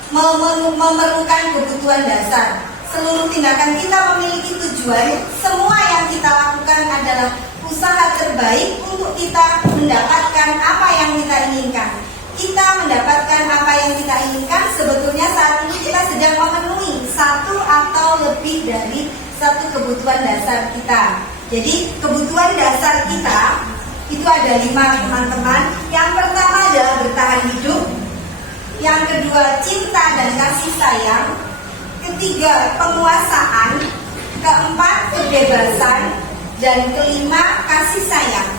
memerlukan kebutuhan dasar. Seluruh tindakan kita memiliki tujuan. Semua yang kita lakukan adalah usaha terbaik untuk kita mendapatkan apa yang kita inginkan. Kita mendapatkan apa yang kita inginkan, sebetulnya saat ini kita sedang memenuhi satu atau lebih dari satu kebutuhan dasar kita. Jadi kebutuhan dasar kita itu ada 5 teman-teman. Yang pertama adalah bertahan hidup. Yang kedua cinta dan kasih sayang. Ketiga penguasaan. Keempat kebebasan. Dan kelima kasih sayang.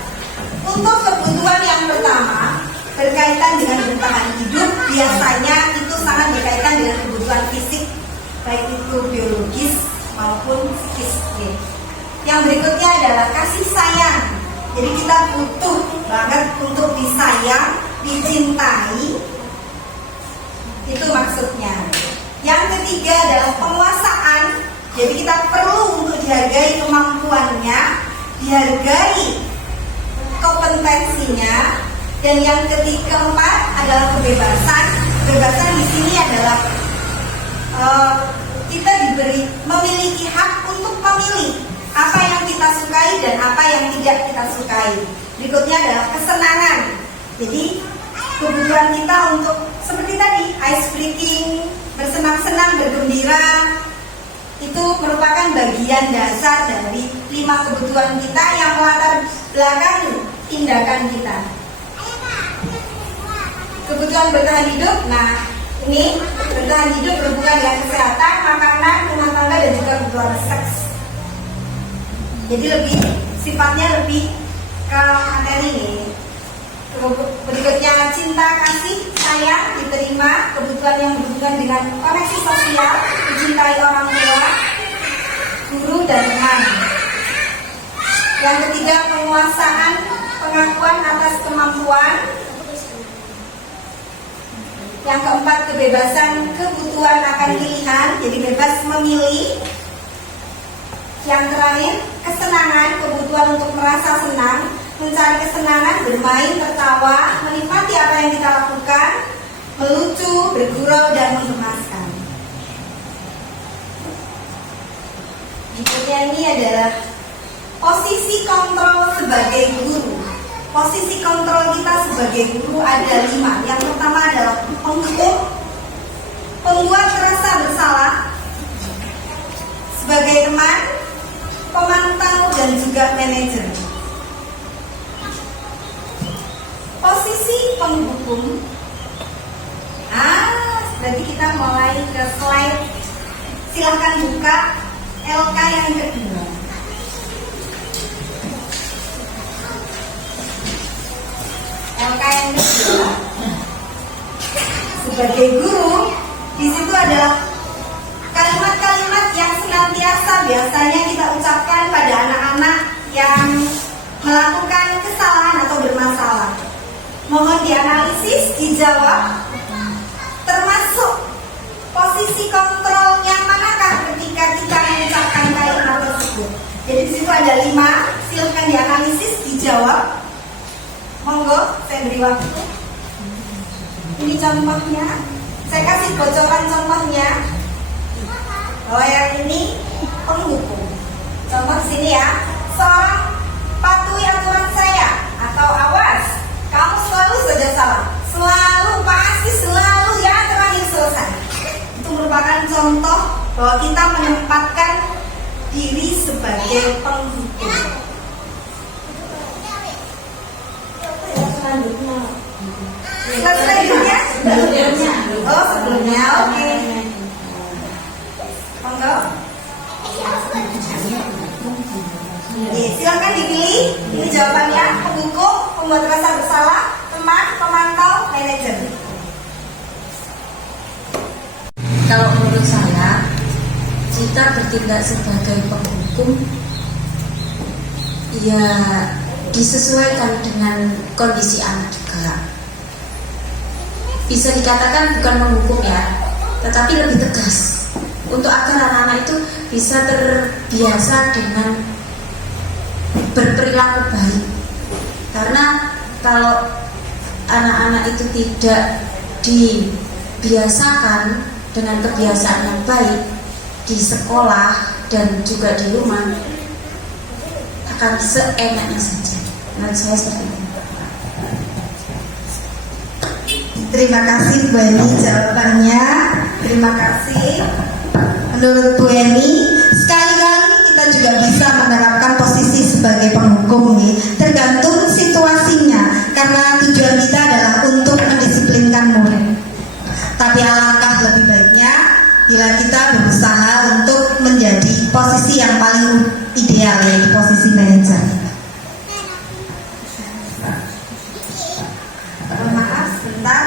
Untuk kebutuhan yang pertama berkaitan dengan bertahan hidup, biasanya itu sangat berkaitan dengan kebutuhan fisik, baik itu biologis maupun psikis. Yang berikutnya adalah kasih sayang. Jadi kita butuh banget untuk disayang, dicintai. Itu maksudnya. Yang ketiga adalah penguasaan. Jadi kita perlu untuk dihargai kemampuannya, dihargai kompetensinya. Dan yang keempat adalah kebebasan. Kebebasan di sini adalah kita memiliki hak untuk memilih apa yang kita sukai dan apa yang tidak kita sukai. Berikutnya adalah kesenangan. Jadi kebutuhan kita untuk seperti tadi ice breaking, bersenang-senang, bergembira, itu merupakan bagian dasar dari 5 kebutuhan kita yang melatar belakangi tindakan kita. Kebutuhan bertahan hidup, nah ini bertahan hidup berhubungan dengan kesehatan, makanan, rumah tangga dan juga kebutuhan seks. Jadi sifatnya lebih ke materi nih. Berikutnya cinta, kasih, sayang diterima, kebutuhan yang berhubungan dengan koneksi sosial, dicintai orang tua, guru dan teman. Yang ketiga penguasaan, pengakuan atas kemampuan. Yang keempat kebebasan, kebutuhan akan pilihan, jadi bebas memilih. Yang terakhir kesenangan, kebutuhan untuk merasa senang, mencari kesenangan, bermain, tertawa, menikmati apa yang kita lakukan, melucu, bergurau dan menggemaskan. Berikutnya ini adalah posisi kontrol sebagai guru. Posisi kontrol kita sebagai guru ada 5. Yang pertama adalah penghukum, pembuat rasa bersalah, sebagai teman, pemantau dan juga manajer. Posisi penghukum. Berarti kita mulai ke slide. Silahkan buka LK yang kedua. LK yang kedua. Sebagai guru, di situ adalah kalimat-kalimat yang senantiasa biasanya kita ucapkan pada anak-anak yang melakukan kesalahan atau bermasalah. Mohon dianalisis, dijawab, termasuk posisi kontrol yang manakah ketika kita mengucapkan kalimat tersebut. Jadi di situ ada 5, silakan dianalisis, dijawab. Monggo, saya beri waktu. Ini contohnya, saya kasih bocoran contohnya. Oh yang ini penghukum. Contoh sini ya, seorang patuhi aturan saya atau awas, kamu selalu saja salah, selalu pasti selalu ya terakhir selesai. Itu merupakan contoh bahwa kita menempatkan diri sebagai penghukum. Selanjutnya? Oh sebelumnya, oke. Oke, silakan dipilih. Ini jawabannya: penghukum, pembuat rasa bersalah, teman, pemantau, manajer. Kalau menurut saya, kita bertindak sebagai penghukum ya disesuaikan dengan kondisi anak juga. Bisa dikatakan bukan menghukum ya, tetapi lebih tegas untuk agar anak-anak itu bisa terbiasa dengan berperilaku baik. Karena kalau anak-anak itu tidak dibiasakan dengan kebiasaan yang baik di sekolah dan juga di rumah, akan seenaknya saja. Menurut saya seperti itu. Terima kasih Bu Eni jawabannya. Terima kasih. Menurut Bu Eni, sekali-kali kita juga bisa menerapkan posisi sebagai penghukum nih, tergantung situasinya. Karena tujuan kita adalah untuk mendisiplinkan murid. Tapi alangkah lebih baiknya bila kita berusaha untuk menjadi posisi yang paling ideal, yaitu posisi manajer. Maaf, sebentar.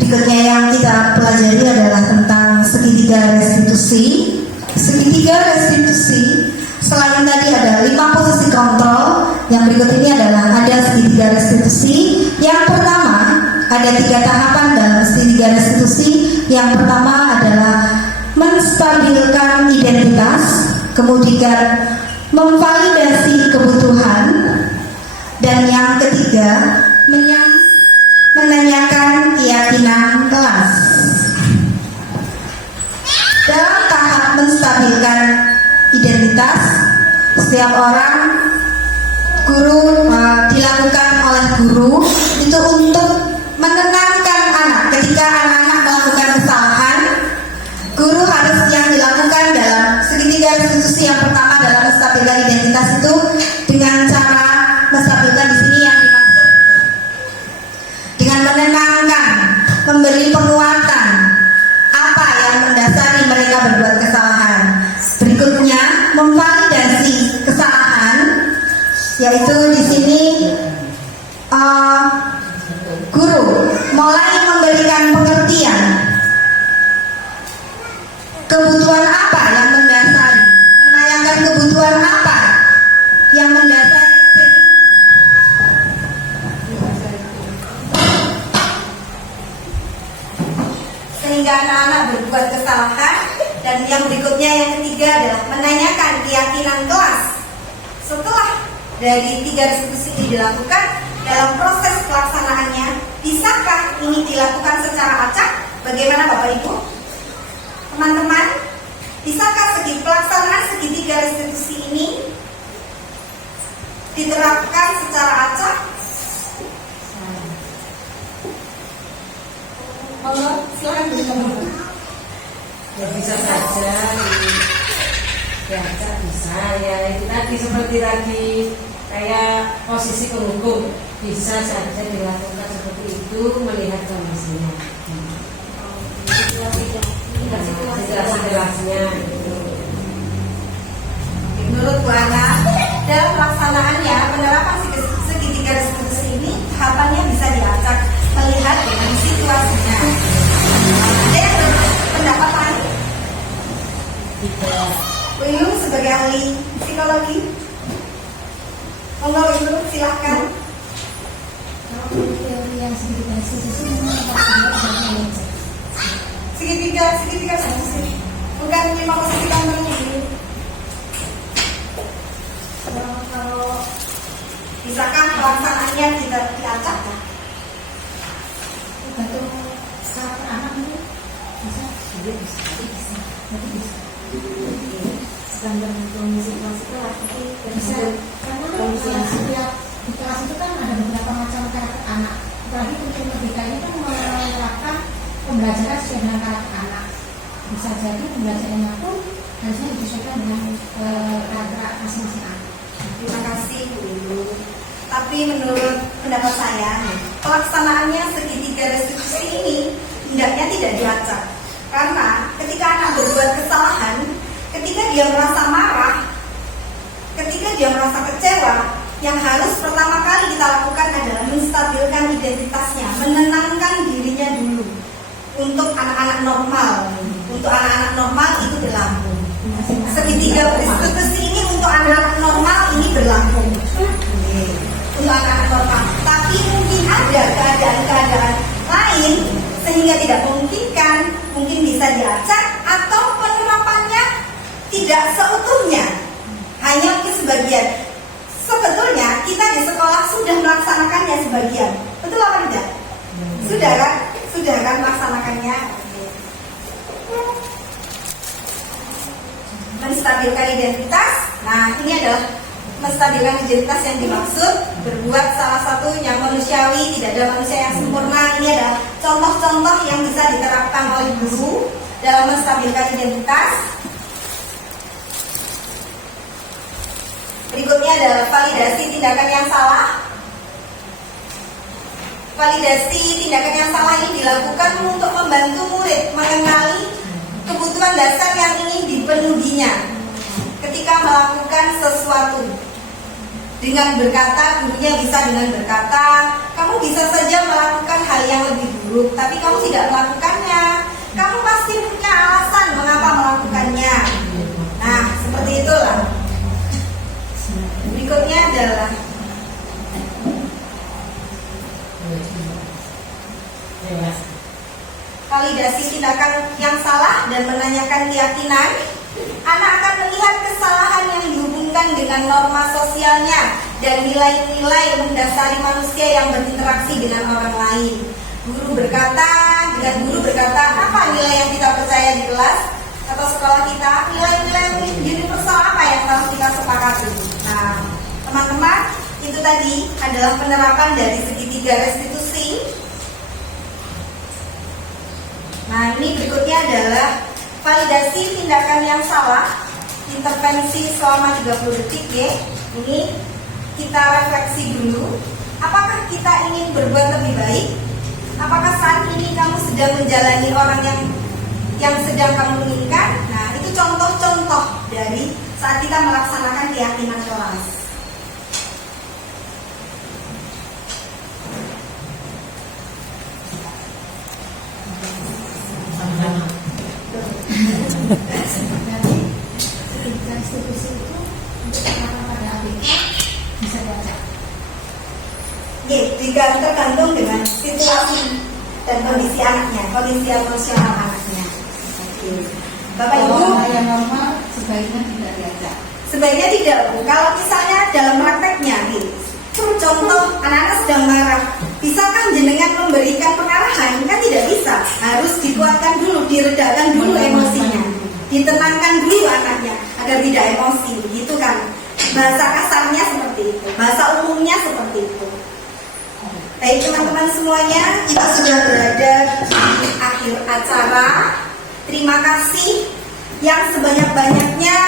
Berikutnya yang kita pelajari adalah tentang segitiga restitusi. Segitiga restitusi, selain tadi ada 5 posisi kontrol, yang berikut ini adalah ada segitiga restitusi. Yang pertama, ada 3 tahapan dalam segitiga restitusi. Yang pertama adalah menstabilkan identitas, kemudian memvalidasi kebutuhan, dan yang ketiga menanyakan keyakinan kelas. Dalam tahap menstabilkan identitas, setiap orang dilakukan oleh guru itu untuk menenangkan anak. Ketika anak-anak melakukan kesalahan, guru harus yang dilakukan dalam segitiga restitusi yang pertama dalam menstabilkan identitas itu dengan cara menstabilkan di sini yang dimaksud dengan menenangkan, memberi penguatan apa yang mendasari mereka berbuat kesalahan. Berikutnya memvalidasi kesalahan, yaitu di sini guru mulai memberikan pengertian kebutuhan apa yang mendasari, menanyakan kebutuhan apa yang mendasari sehingga anak-anak berbuat kesalahan. Dan yang berikutnya yang ketiga adalah menanyakan keyakinan kelas. Setelah dari 3 restitusi ini dilakukan, dalam proses pelaksanaannya, bisakah ini dilakukan secara acak? Bagaimana Bapak Ibu? Teman-teman, bisakah pelaksanaan segitiga restitusi ini diterapkan secara acak? Monggo, silakan berbicara. Ya bisa saja diajak, bisa ya itu tadi seperti tadi kayak posisi penghukum bisa saja dilakukan seperti itu melihat kondisinya. Jelas-jelasnya gitu. Menurut Bu Ana, dalam pelaksanaannya penerapan segitiga restitusi ini tahapannya bisa diacak melihat dengan situasinya. Ada yang berpendapat lain? Bu Ilung sebagai ahli psikologi, monggo Ibu silahkan. Kalau teori yang segitiga restitusi memang apa Segitiga restitusi, bukan 5 posisi kontrol ini. kalau Bisakah pelaksanaannya tidak diacak? tergantung karakter anak itu bisa Tergantung situasi kelas, tapi bisa karena setiap di kelas itu kan ada beberapa macam karakter anak. Apalagi untuk merdeka ini kan menerapkan pembelajaran sesuai dengan karakter anak. bisa jadi pembelajarannya pun harusnya disesuaikan dengan karakter masing-masing anak. Terima kasih Bu Lulu. Tapi menurut pendapat saya, pelaksanaannya segitiga restitusi ini hendaknya tidak dilacak. Karena ketika anak berbuat kesalahan, ketika dia merasa marah, ketika dia merasa kecewa, yang harus pertama kali kita lakukan adalah menstabilkan identitasnya, menenangkan dirinya dulu. Untuk anak-anak normal, itu berlaku. Segitiga restitusi ini untuk anak-anak normal ini berlaku. Untuk anak-anak normal. Tapi mungkin ada keadaan-keadaan lain sehingga tidak memungkinkan, mungkin bisa diacak atau penerapannya tidak seutuhnya, hanya mungkin sebagian. Sebetulnya kita di sekolah sudah melaksanakannya sebagian, betul apa tidak? Sudah kan melaksanakannya. Menstabilkan identitas. Nah, ini adalah menstabilkan identitas yang dimaksud, berbuat salah satu yang manusiawi, tidak ada manusia yang sempurna. Ini adalah contoh-contoh yang bisa diterapkan oleh guru dalam menstabilkan identitas. Berikutnya adalah validasi tindakan yang salah. Validasi tindakan yang salah ini dilakukan untuk membantu murid mengenali kebutuhan dasar yang ingin dipenuhinya ketika melakukan sesuatu. Dengan berkata, gurunya bisa dengan berkata, kamu bisa saja melakukan hal yang lebih buruk, tapi kamu tidak melakukannya. Kamu pasti punya alasan mengapa melakukannya. Nah, seperti itulah. Berikutnya adalah validasi tindakan yang salah dan menanyakan keyakinan. Anak akan melihat kesalahan yang dihubungkan dengan norma sosialnya dan nilai-nilai mendasari manusia yang berinteraksi dengan orang lain. Guru berkata, apa nilai yang kita percaya di kelas atau sekolah kita? Nilai-nilai universal apa yang harus kita sepakati? Nah, teman-teman, itu tadi adalah penerapan dari segitiga restitusi. Nah, ini berikutnya adalah validasi tindakan yang salah, intervensi selama 30 detik ya. Ini kita refleksi dulu. Apakah kita ingin berbuat lebih baik? Apakah saat ini kamu sedang menjalani orang yang sedang kamu inginkan? Nah, itu contoh-contoh dari saat kita melaksanakan keyakinan kelas. Restitusi itu untuk penerapan pada ABK bisa diacak. Tergantung dengan situasi dan kondisi anaknya, kondisi emosional anaknya. Bapak Ibu, yang normal sebaiknya tidak diajak. sebaiknya tidak, Bu. Kalau misalnya dalam prakteknya, contoh anak-anak sedang marah, bisakah jenengan memberikan pengarahan? Kan tidak bisa. Harus dikuatkan dulu, diredakan dulu emosinya, ditenangkan dulu anaknya agar tidak emosi, begitu kan? Bahasa kasarnya seperti itu, bahasa umumnya seperti itu. Baik teman-teman semuanya, kita sudah berada di akhir acara. Terima kasih yang sebanyak-banyaknya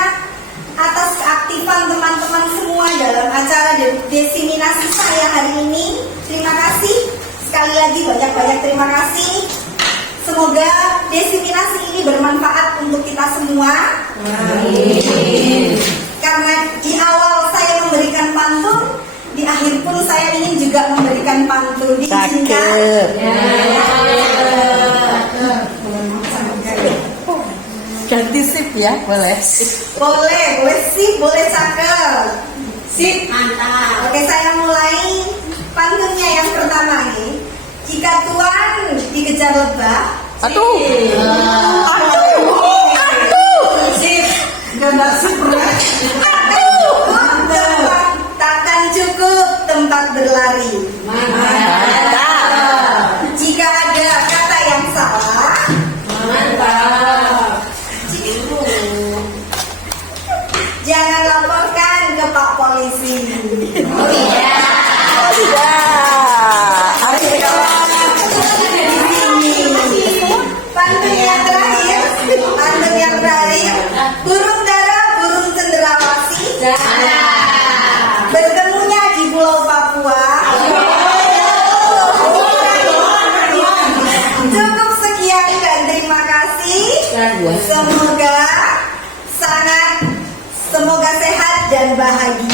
atas keaktifan teman-teman semua dalam acara desiminasi saya hari ini. Terima kasih sekali lagi, banyak-banyak terima kasih. Semoga desiminasi ini bermanfaat untuk kita semua. Amin. Karena di awal saya memberikan pantun, di akhir pun saya ingin juga memberikan pantun. Diizinkan? Ganti sip ya, boleh. Boleh sip, boleh cakep. Sip, mantap. Oke, saya mulai pantunnya yang pertama nih. Jika Tuhan dikejar lebah, Aduh. sip, Gambar sip berat. takkan cukup tempat berlari. Mantap. Jika ada kata yang salah, Mantap. jangan laporkan ke Pak Polisi. Oh iya. Pantun yang terakhir bahagia.